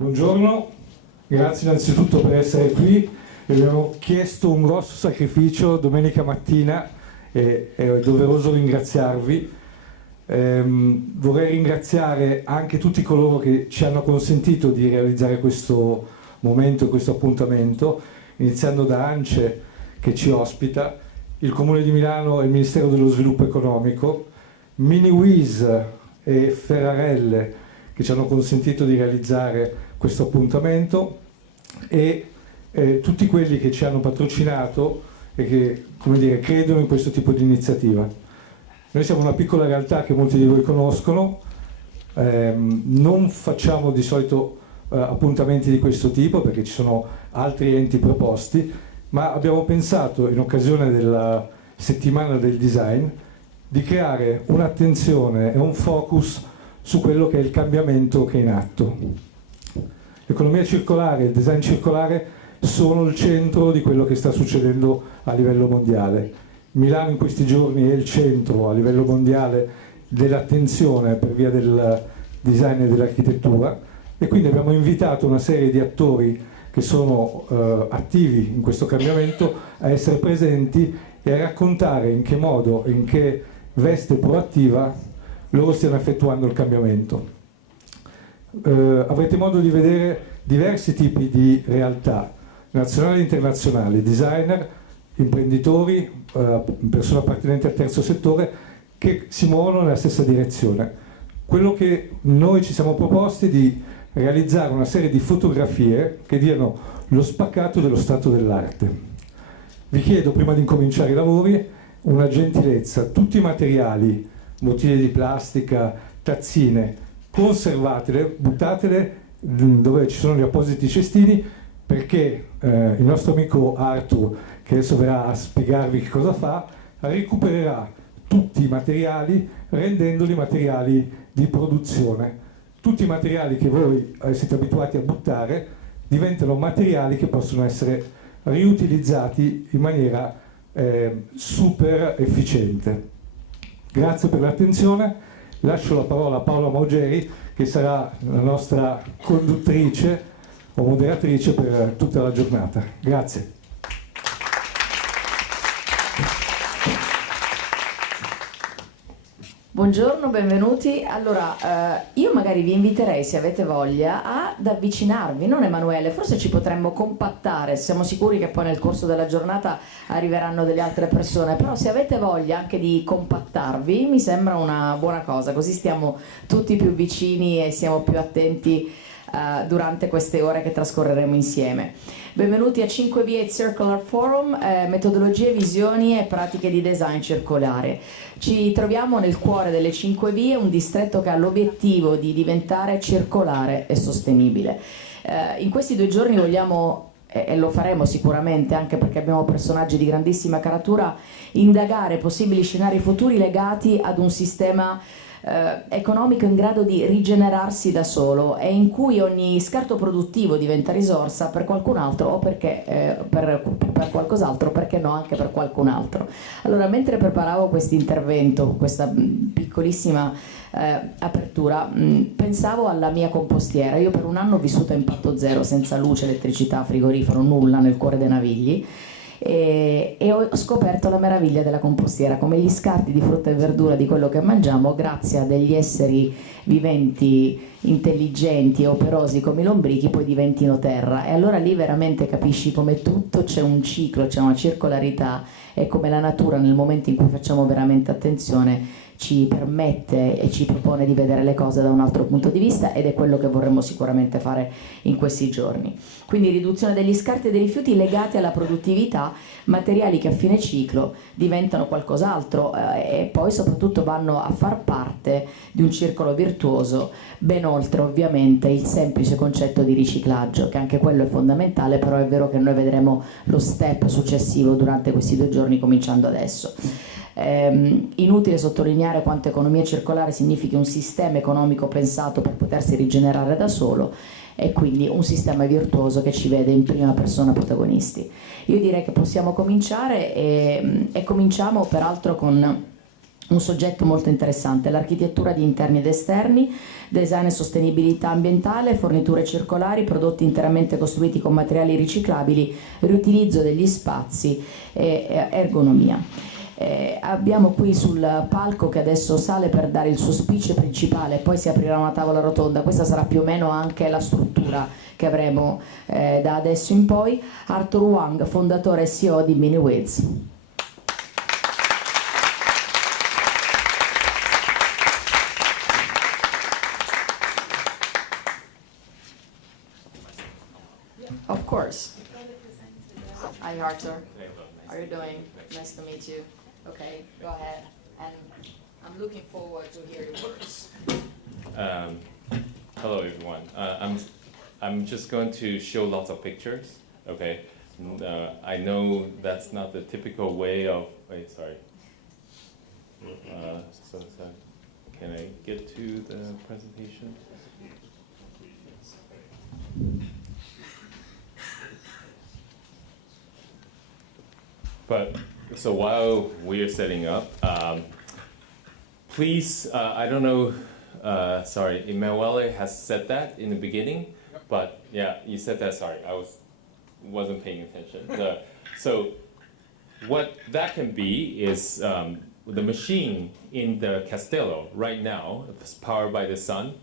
Buongiorno, grazie innanzitutto per essere qui. Abbiamo chiesto un grosso sacrificio domenica mattina e è doveroso ringraziarvi. Vorrei ringraziare anche tutti coloro che ci hanno consentito di realizzare questo momento, questo appuntamento, iniziando da ANCE che ci ospita, il Comune di Milano e il Ministero dello Sviluppo Economico, MiniWiz e Ferrarelle che ci hanno consentito di realizzare questo appuntamento e tutti quelli che ci hanno patrocinato e che, come dire, credono in questo tipo di iniziativa. Noi siamo una piccola realtà che molti di voi conoscono, non facciamo di solito appuntamenti di questo tipo perché ci sono altri enti proposti, ma abbiamo pensato, in occasione della settimana del design, di creare un'attenzione e un focus su quello che è il cambiamento che è in atto. L'economia circolare e il design circolare sono il centro di quello che sta succedendo a livello mondiale. Milano in questi giorni è il centro a livello mondiale dell'attenzione per via del design e dell'architettura e quindi abbiamo invitato una serie di attori che sono attivi in questo cambiamento a essere presenti e a raccontare in che modo, in che veste proattiva loro stiano effettuando il cambiamento. Avrete modo di vedere diversi tipi di realtà, nazionali e internazionali, designer, imprenditori, persone appartenenti al terzo settore che si muovono nella stessa direzione. Quello che noi ci siamo proposti è di realizzare una serie di fotografie che diano lo spaccato dello stato dell'arte. Vi chiedo, prima di incominciare i lavori, una gentilezza: tutti i materiali, bottiglie di plastica, tazzine, conservatele, buttatele dove ci sono gli appositi cestini, perché il nostro amico Arthur, che adesso verrà a spiegarvi che cosa fa, recupererà tutti i materiali rendendoli materiali di produzione. Tutti i materiali che voi siete abituati a buttare diventano materiali che possono essere riutilizzati in maniera super efficiente. Grazie per l'attenzione. Lascio la parola a Paola Maugeri, che sarà la nostra conduttrice o moderatrice per tutta la giornata. Grazie. Buongiorno, benvenuti. Allora, io magari vi inviterei, se avete voglia, ad avvicinarvi, non Emanuele, forse ci potremmo compattare, siamo sicuri che poi nel corso della giornata arriveranno delle altre persone, però se avete voglia anche di compattarvi mi sembra una buona cosa, così stiamo tutti più vicini e siamo più attenti durante queste ore che trascorreremo insieme. Benvenuti a 5V8 Circular Forum, metodologie, visioni e pratiche di design circolare. Ci troviamo nel cuore delle 5 vie, un distretto che ha l'obiettivo di diventare circolare e sostenibile. In questi 2 giorni vogliamo, e lo faremo sicuramente anche perché abbiamo personaggi di grandissima caratura, indagare possibili scenari futuri legati ad un sistema economico in grado di rigenerarsi da solo e in cui ogni scarto produttivo diventa risorsa per qualcun altro o perché, per qualcos'altro, perché no anche per qualcun altro. Allora, mentre preparavo questo intervento, questa piccolissima apertura, pensavo alla mia compostiera. Io per un anno ho vissuto a impatto zero, senza luce, elettricità, frigorifero, nulla, nel cuore dei Navigli. E ho scoperto la meraviglia della compostiera, come gli scarti di frutta e verdura di quello che mangiamo, grazie a degli esseri viventi intelligenti e operosi come i lombrichi, poi diventino terra. E allora lì veramente capisci come tutto c'è un ciclo, c'è una circolarità, e come la natura, nel momento in cui facciamo veramente attenzione, ci permette e ci propone di vedere le cose da un altro punto di vista, ed è quello che vorremmo sicuramente fare in questi giorni. Quindi riduzione degli scarti e dei rifiuti legati alla produttività, materiali che a fine ciclo diventano qualcos'altro e poi soprattutto vanno a far parte di un circolo virtuoso, ben oltre ovviamente il semplice concetto di riciclaggio, che anche quello è fondamentale, però è vero che noi vedremo lo step successivo durante questi 2 giorni, cominciando adesso. Inutile sottolineare quanto economia circolare significhi un sistema economico pensato per potersi rigenerare da solo, e quindi un sistema virtuoso che ci vede in prima persona protagonisti. Io direi che possiamo cominciare e cominciamo peraltro con un soggetto molto interessante: l'architettura di interni ed esterni, design e sostenibilità ambientale, forniture circolari, prodotti interamente costruiti con materiali riciclabili, riutilizzo degli spazi e ergonomia. Abbiamo qui sul palco, che adesso sale per dare il suo speech principale, poi si aprirà una tavola rotonda. Questa sarà più o meno anche la struttura che avremo da adesso in poi. Arthur Wang, fondatore e CEO di Miniwiz. Of course. Hi, Arthur. How are you doing? Nice to meet you. Okay, go ahead. And I'm looking forward to hear your words. Hello, everyone. I'm just going to show lots of pictures. Okay. I know that's not the typical way of. Wait, sorry. So can I get to the presentation? But so while we're setting up, please, I don't know, sorry, Emanuele has said that in the beginning, but yeah, you said that, sorry, I wasn't paying attention. So what that can be is the machine in the Castello right now, it's powered by the sun,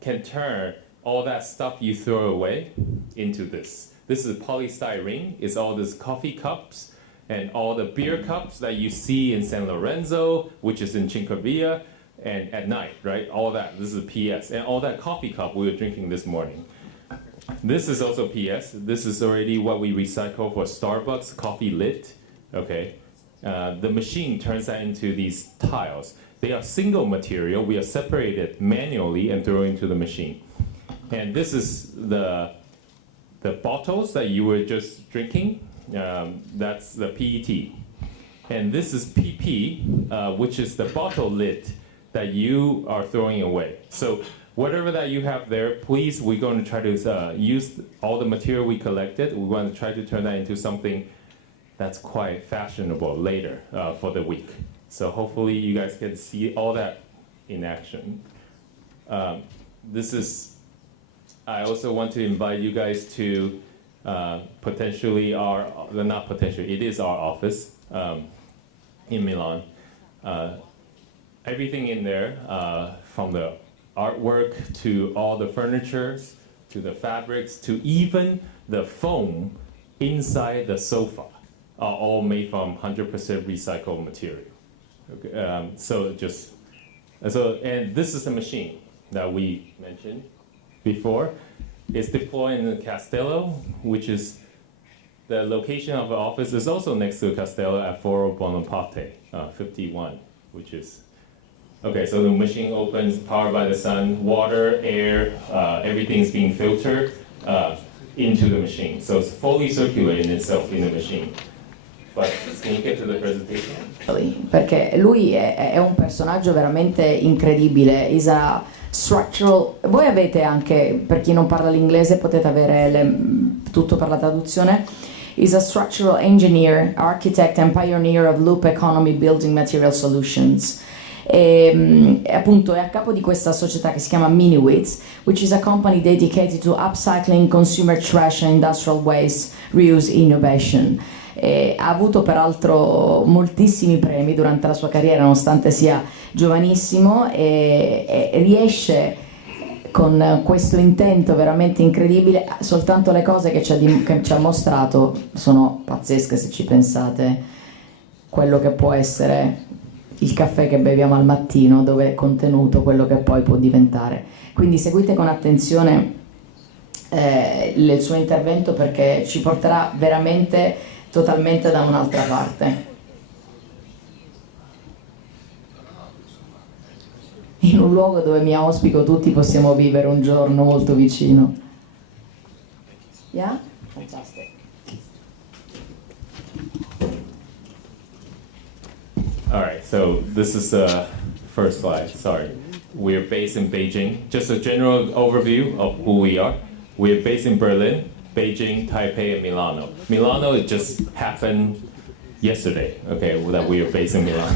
can turn all that stuff you throw away into this. This is polystyrene, it's all these coffee cups, and all the beer cups that you see in San Lorenzo, which is in Cinque Via, and at night, right? All that, this is a PS. And all that coffee cup we were drinking this morning. This is also PS. This is already what we recycle for Starbucks coffee lit, okay? The machine turns that into these tiles. They are single material. We are separated manually and throw into the machine. And this is the bottles that you were just drinking. That's the PET. And this is PP, which is the bottle lid that you are throwing away. So whatever that you have there, please, we're going to try to use all the material we collected. We're going to try to turn that into something that's quite fashionable later for the week. So hopefully you guys can see all that in action. I also want to invite you guys to potentially not potentially, it is our office in Milan. Everything in there, from the artwork to all the furniture, to the fabrics, to even the foam inside the sofa, are all made from 100% recycled material. Okay, and this is the machine that we mentioned before. It's deployed in Castello, which is the location of the office is also next to Castello at Foro Bonaparte, 51, which is, okay, so the machine opens, powered by the sun, water, air, everything's being filtered into the machine. So it's fully circulating itself in the machine. But can you get to the presentation? Perché lui è un personaggio veramente incredibile. Is a structural. Voi avete anche, per chi non parla l'inglese, potete avere tutto per la traduzione. Is a structural engineer, architect and pioneer of loop economy building material solutions. E appunto è a capo di questa società che si chiama Miniwiz, which is a company dedicated to upcycling consumer trash and industrial waste, reuse, innovation. Ha avuto peraltro moltissimi premi durante la sua carriera, nonostante sia giovanissimo, e riesce con questo intento veramente incredibile. Soltanto le cose che ci ha mostrato sono pazzesche, se ci pensate. Quello che può essere il caffè che beviamo al mattino, dove è contenuto quello che poi può diventare. Quindi seguite con attenzione il suo intervento, perché ci porterà veramente totalmente da un'altra parte. In un luogo dove mi auspico tutti possiamo vivere un giorno molto vicino. Yeah? Fantastic. All right, so this is the first slide, sorry. We're based in Beijing. Just a general overview of who we are. We're based in Berlin, Beijing, Taipei, and Milano. Milano, it just happened yesterday, okay, that we are based in Milan.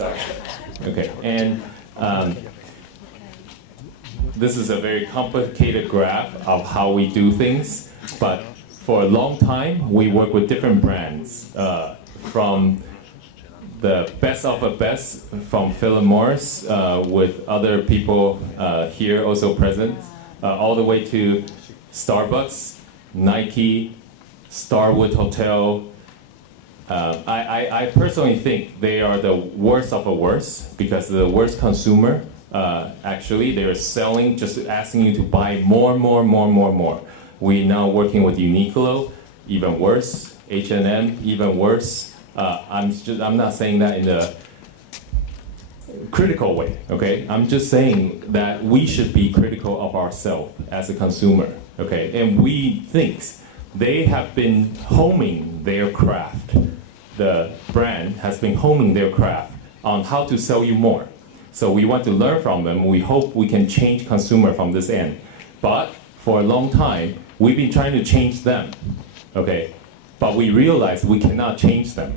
Sorry. Okay, and this is a very complicated graph of how we do things, but for a long time, we work with different brands, from the best of the best from Philip Morris, with other people here also present, all the way to Starbucks, Nike, Starwood Hotel. I personally think they are the worst of the worst, because the worst consumer, actually, they're selling, just asking you to buy more. We're now working with Uniqlo, even worse, H&M, even worse. I'm not saying that in a critical way, okay? I'm just saying that we should be critical of ourselves as a consumer, okay? And we think they have been homing their craft. The brand has been homing their craft on how to sell you more. So we want to learn from them. We hope we can change consumer from this end. But for a long time, we've been trying to change them, okay? But we realized we cannot change them.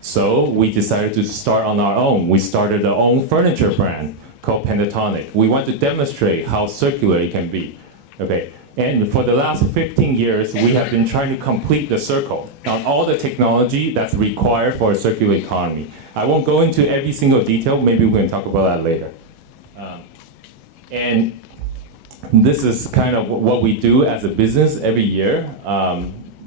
So we decided to start on our own. We started our own furniture brand called Pentatonic. We want to demonstrate how circular it can be, okay? And for the last 15 years, we have been trying to complete the circle on all the technology that's required for a circular economy. I won't go into every single detail. Maybe we can talk about that later. And this is kind of what we do as a business every year.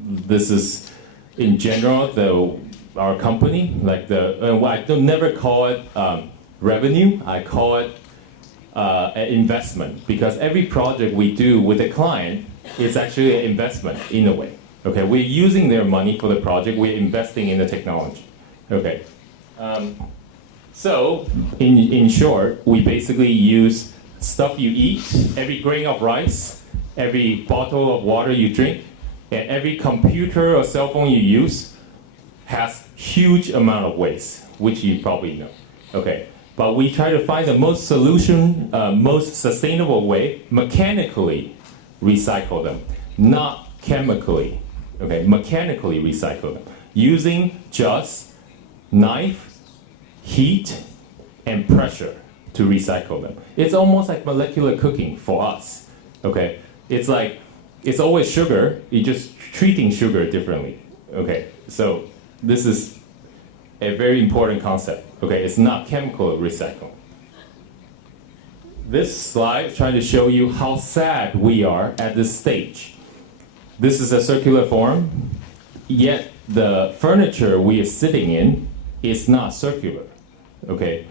This is, in general, our company. Like I don't never call it revenue. I call it an investment, because every project we do with a client is actually an investment in a way. Okay, we're using their money for the project. We're investing in the technology. Okay, so in short, we basically use stuff you eat, every grain of rice, every bottle of water you drink, and every computer or cell phone you use has huge amount of waste, which you probably know. Okay. But we try to find the most most sustainable way, mechanically recycle them, not chemically, okay, mechanically recycle them, using just knife, heat, and pressure to recycle them. It's almost like molecular cooking for us, okay? It's like, it's always sugar, you're just treating sugar differently, okay? So this is a very important concept. Okay, it's not chemical recycling. This slide is trying to show you how sad we are at this stage. This is a circular form, yet the furniture we are sitting in is not circular. Okay,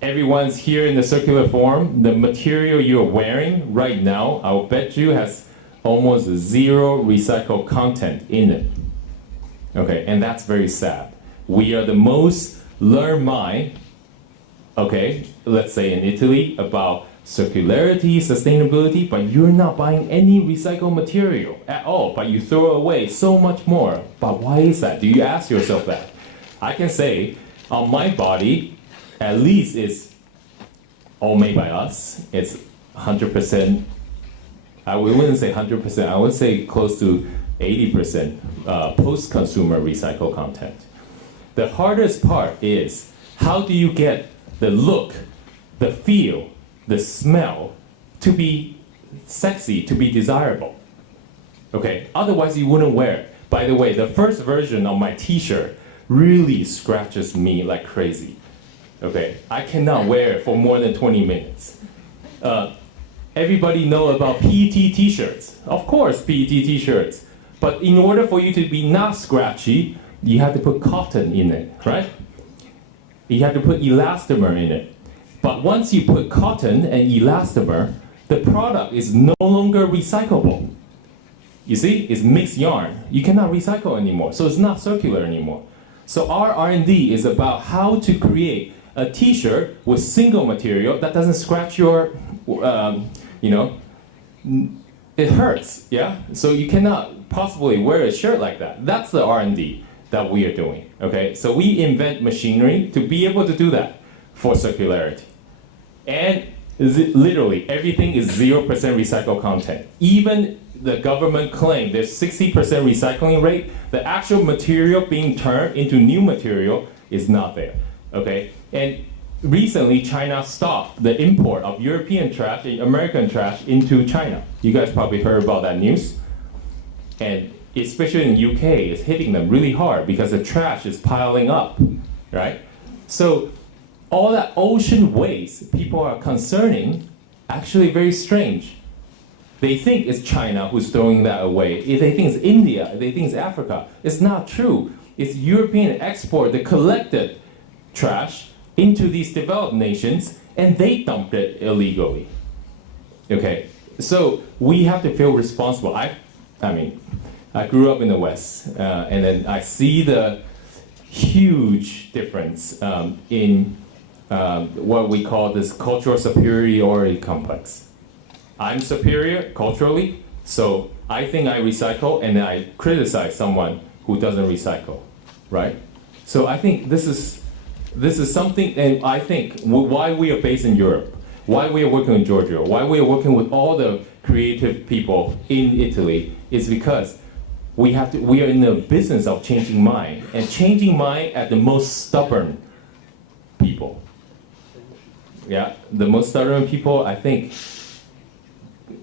everyone's here in the circular form. The material you're wearing right now, I'll bet you, has almost zero recycled content in it. Okay, and that's very sad. We are the most learned mind, okay, let's say in Italy, about circularity, sustainability, but you're not buying any recycled material at all, but you throw away so much more. But why is that? Do you ask yourself that? I can say, on my body, at least it's all made by us. It's 100%, I wouldn't say 100%, I would say close to 80% post-consumer recycled content. The hardest part is, how do you get the look, the feel, the smell to be sexy, to be desirable? Okay, otherwise you wouldn't wear it. By the way, the first version of my t-shirt really scratches me like crazy. Okay, I cannot wear it for more than 20 minutes. Everybody know about PET t-shirts. Of course, PET t-shirts. But in order for you to be not scratchy, you have to put cotton in it, right? You have to put elastomer in it. But once you put cotton and elastomer, the product is no longer recyclable. You see, it's mixed yarn. You cannot recycle anymore, so it's not circular anymore. So our R&D is about how to create a t-shirt with single material that doesn't scratch your, it hurts, yeah? So you cannot possibly wear a shirt like that. That's the R&D that we are doing, okay? So we invent machinery to be able to do that for circularity. And literally, everything is 0% recycled content. Even the government claim there's 60% recycling rate. The actual material being turned into new material is not there. Okay, and recently China stopped the import of European trash and American trash into China. You guys probably heard about that news. And especially in the UK, it's hitting them really hard because the trash is piling up, right? So all that ocean waste people are concerning, actually very strange. They think it's China who's throwing that away. They think it's India, they think it's Africa. It's not true. It's European export that collected trash into these developed nations and they dumped it illegally. Okay, so we have to feel responsible. I mean, I grew up in the West, and then I see the huge difference in what we call this cultural superiority complex. I'm superior culturally, so I think I recycle, and then I criticize someone who doesn't recycle, right? So I think this is something, and I think why we are based in Europe, why we are working in Georgia, why we are working with all the creative people in Italy, is because we are in the business of changing mind, and changing mind at the most stubborn people. Yeah, the most stubborn people, I think,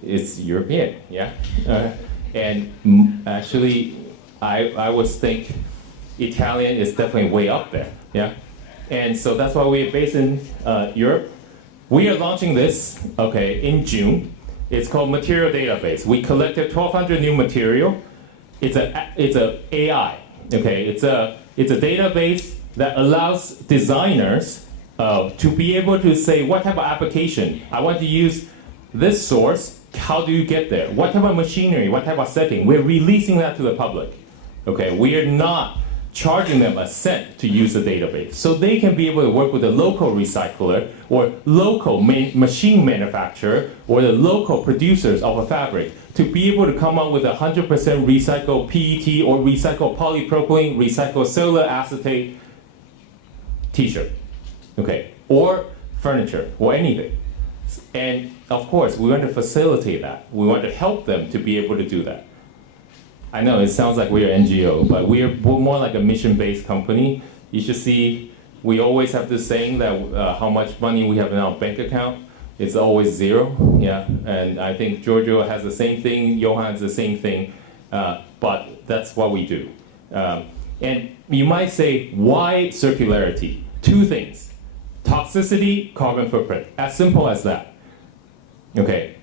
is European. Yeah, and actually, I would think Italian is definitely way up there. Yeah, and so that's why we are based in Europe. We are launching this, okay, in June. It's called Material Database. We collected 1,200 new material. It's a AI, okay? It's a database that allows designers to be able to say what type of application I want to use this source. How do you get there? What type of machinery? What type of setting? We're releasing that to the public, okay? We are not charging them a cent to use the database, so they can be able to work with a local recycler or local machine manufacturer or the local producers of a fabric to be able to come up with 100% recycled PET or recycled polypropylene, recycled cellular acetate t-shirt, okay, or furniture or anything. And of course, we want to facilitate that. We want to help them to be able to do that. I know it sounds like we're an NGO, but we're more like a mission-based company. You should see, we always have this saying that how much money we have in our bank account. It's always zero, yeah. And I think Giorgio has the same thing, Johan has the same thing, but that's what we do. And you might say, why circularity? Two things, toxicity, carbon footprint, as simple as that, okay.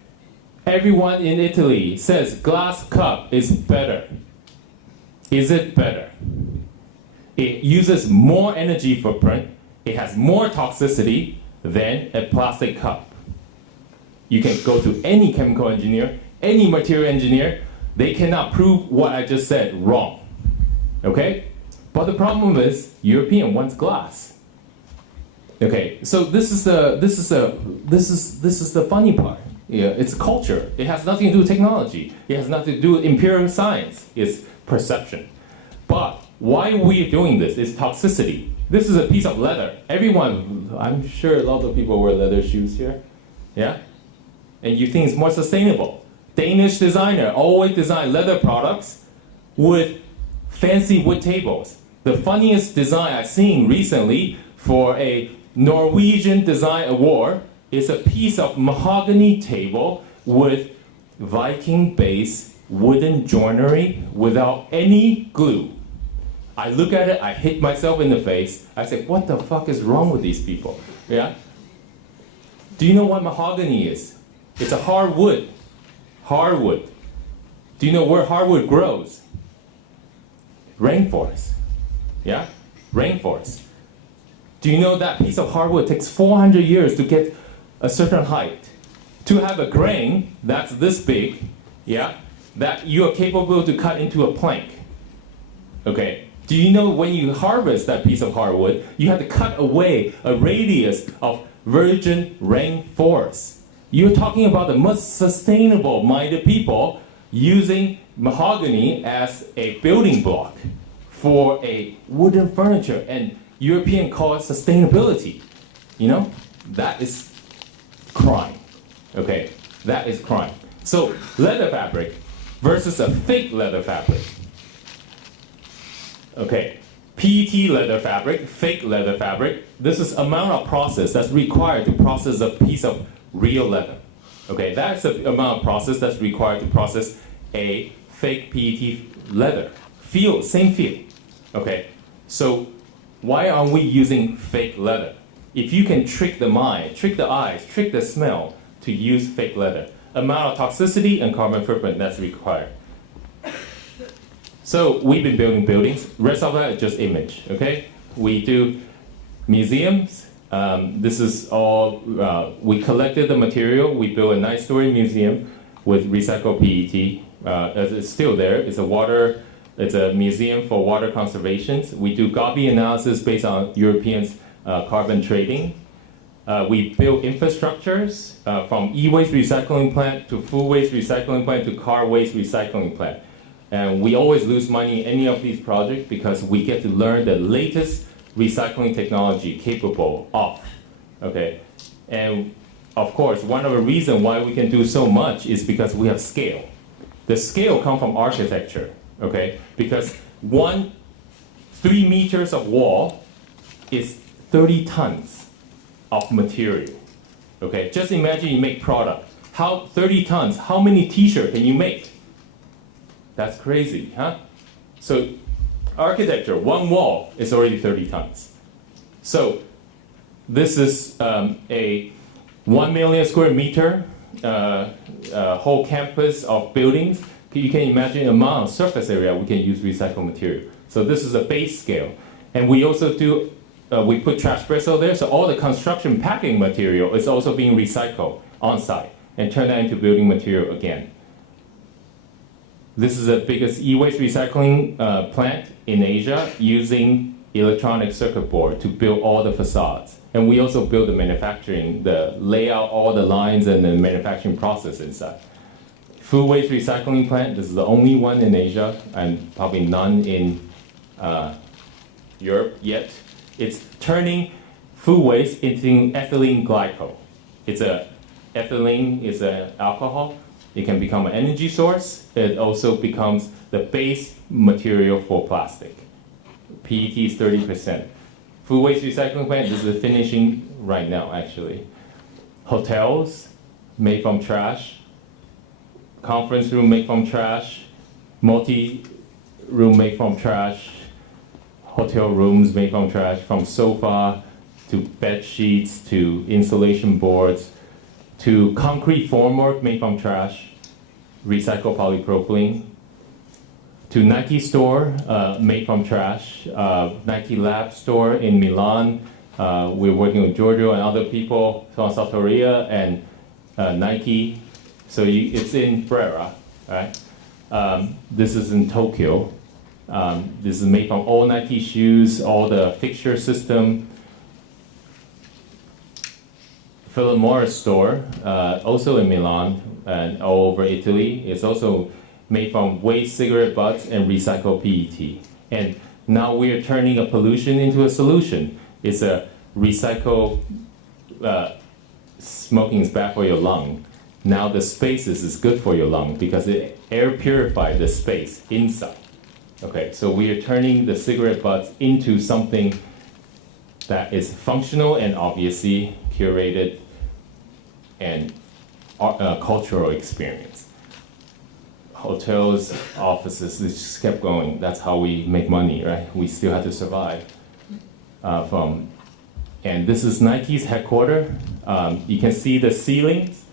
Everyone in Italy says glass cup is better. Is it better? It uses more energy footprint, it has more toxicity than a plastic cup. You can go to any chemical engineer, any material engineer, they cannot prove what I just said wrong. Okay? But the problem is European wants glass. Okay, so this is the funny part. Yeah, it's culture. It has nothing to do with technology. It has nothing to do with empirical science. It's perception. But why we're doing this is toxicity. This is a piece of leather. Everyone, I'm sure a lot of people wear leather shoes here. Yeah? And you think it's more sustainable. Danish designer always design leather products with fancy wood tables. The funniest design I've seen recently for a Norwegian Design Award is a piece of mahogany table with Viking-based wooden joinery without any glue. I look at it, I hit myself in the face. I say, what the fuck is wrong with these people? Yeah? Do you know what mahogany is? It's a hardwood. Hardwood. Do you know where hardwood grows? Rainforest. Yeah? Rainforest. Do you know that piece of hardwood takes 400 years to get a certain height? To have a grain that's this big, yeah, that you are capable to cut into a plank. Okay. Do you know when you harvest that piece of hardwood, you have to cut away a radius of virgin rainforest? You're talking about the most sustainable minded people using mahogany as a building block for a wooden furniture, and European call it sustainability. You know, that is crime. Okay, that is crime. So leather fabric versus a fake leather fabric. Okay, PET PET leather fabric, fake leather fabric. This is amount of process that's required to process a piece of real leather. Okay, that's the amount of process that's required to process a fake PET leather. Feel, same feel. Okay, so why aren't we using fake leather? If you can trick the mind, trick the eyes, trick the smell to use fake leather, amount of toxicity and carbon footprint that's required. So we've been building buildings. Rest of that is just image, okay? We do museums. This is all, we collected the material. We built a 9-story museum with recycled PET. It's still there. It's a museum for water conservation. We do Gabi analysis based on European carbon trading. We build infrastructures from e-waste recycling plant to food waste recycling plant to car waste recycling plant. And we always lose money in any of these projects because we get to learn the latest recycling technology capable of, okay? And of course, one of the reasons why we can do so much is because we have scale. The scale comes from architecture, okay? Because 3 meters of wall is 30 tons of material, okay? Just imagine you make product. 30 tons, how many t-shirts can you make? That's crazy, huh? So architecture, 1 wall is already 30 tons. So this is a 1 million square meter whole campus of buildings. You can imagine the amount of surface area we can use recycled material. So this is a base scale. And we also do, we put trash bristle there, so all the construction packing material is also being recycled on site and turned that into building material again. This is the biggest e-waste recycling plant in Asia using electronic circuit board to build all the facades. And we also build the manufacturing, the layout, all the lines and the manufacturing process inside. Food waste recycling plant, this is the only one in Asia and probably none in Europe yet. It's turning food waste into ethylene glycol. Ethylene is an alcohol. It can become an energy source. It also becomes the base material for plastic. PET is 30%. Food waste recycling plant, this is finishing right now, actually. Hotels made from trash. Conference room made from trash. Multi-room made from trash. Hotel rooms made from trash, from sofa to bed sheets to insulation boards to concrete formwork made from trash, recycled polypropylene, to Nike store made from trash, Nike lab store in Milan. We're working with Giorgio and other people from South Korea and Nike. So it's in Brera, right? This is in Tokyo. This is made from all Nike shoes, all the fixture system. Philip Morris store, also in Milan and all over Italy. It's also made from waste cigarette butts and recycled PET. And now we are turning a pollution into a solution. It's a recycle, smoking is bad for your lung. Now the spaces is good for your lung because it air purifies the space inside. Okay, so we are turning the cigarette butts into something that is functional and obviously curated and cultural experience. Hotels, offices, it just kept going. That's how we make money, right? We still have to survive and this is Nike's headquarters. You can see the ceilings.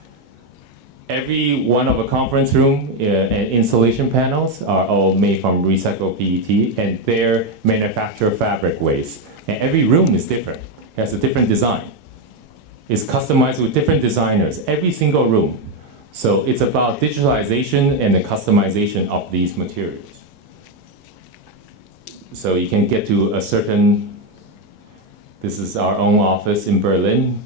Every one of a conference room and insulation panels are all made from recycled PET and they're manufactured fabric waste. And every room is different. It has a different design. It's customized with different designers, every single room. So it's about digitalization and the customization of these materials. So you can get to a certain, this is our own office in Berlin.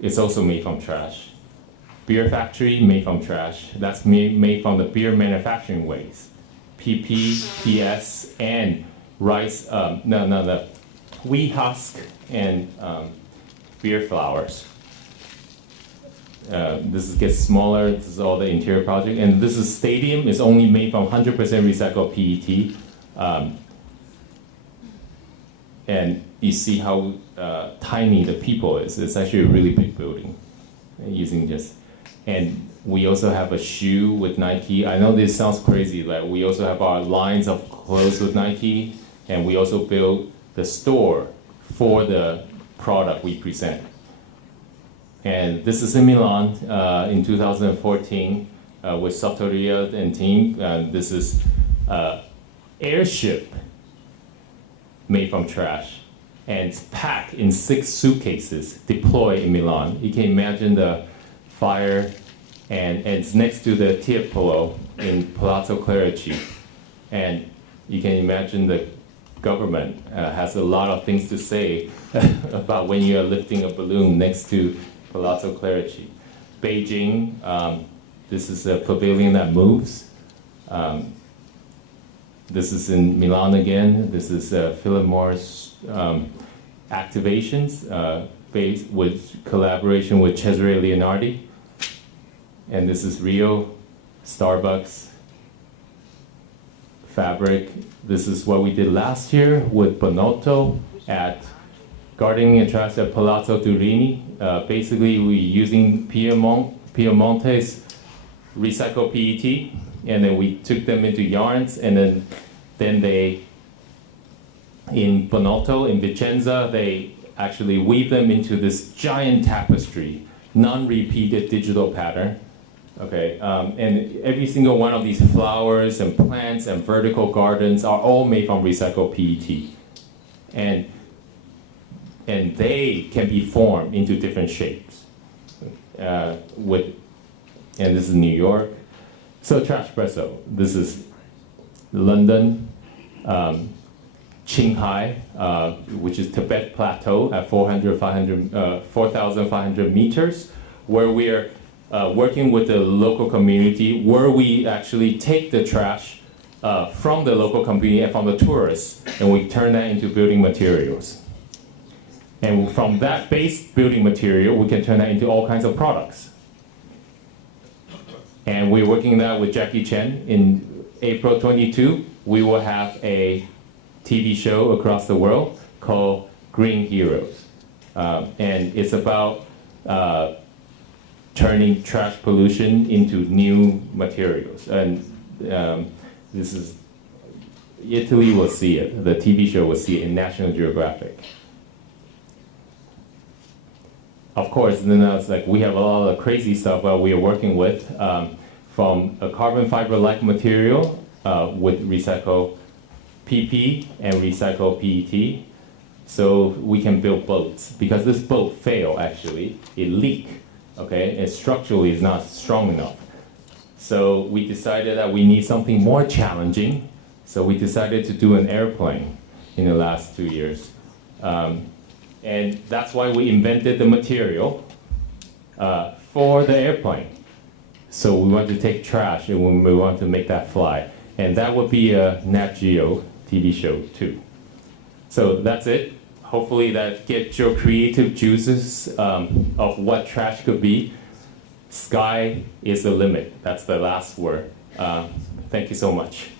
It's also made from trash. Beer factory made from trash. That's made from the beer manufacturing waste. PP, PS, and rice, the wheat husk and beer flowers. This gets smaller. This is all the interior project. And this is stadium. It's only made from 100% recycled PET. and you see how tiny the people is. It's actually a really big building, using just. And we also have a shoe with Nike. I know this sounds crazy, but we also have our lines of clothes with Nike, and we also build the store for the product we present. And this is in Milan in 2014 with Sartoria and team. This is airship made from trash, and it's packed in 6 suitcases deployed in Milan. You can imagine the fire, and it's next to the Tiepolo in Palazzo Clerici. And you can imagine the government has a lot of things to say about when you are lifting a balloon next to Palazzo Clerici. Beijing, this is a pavilion that moves. This is in Milan again. This is Philip Morris activations based with collaboration with Cesare Leonardi. And this is Rio, Starbucks, fabric. This is what we did last year with Bonotto at Gardening and Trash at Palazzo Durini. Basically, we're using Piemonte's recycled PET, and then we took them into yarns, and then they, in Bonotto, in Vicenza, they actually weave them into this giant tapestry, non-repeated digital pattern. Okay, and every single one of these flowers and plants and vertical gardens are all made from recycled PET. And they can be formed into different shapes. And this is New York. So Trashpresso, this is London, Qinghai, which is Tibet Plateau at 4,500 meters, where we are working with the local community, where we actually take the trash from the local community and from the tourists, and we turn that into building materials. And from that base building material, we can turn that into all kinds of products. And we're working that with Jackie Chen. In April 22, we will have a TV show across the world called Green Heroes. And it's about turning trash pollution into new materials. And this is, Italy will see it, the TV show will see it in National Geographic. Of course, then it's like we have a lot of crazy stuff that we are working with, from a carbon fiber-like material with recycled PP and recycled PET. So we can build boats, because this boat failed actually, it leaked, okay, and structurally is not strong enough. So we decided that we need something more challenging, so we decided to do an airplane in the last 2 years. And that's why we invented the material for the airplane. So we want to take trash and we want to make that fly. And that would be a Nat Geo TV show too. So that's it. Hopefully that gets your creative juices of what trash could be. Sky is the limit. That's the last word. Thank you so much.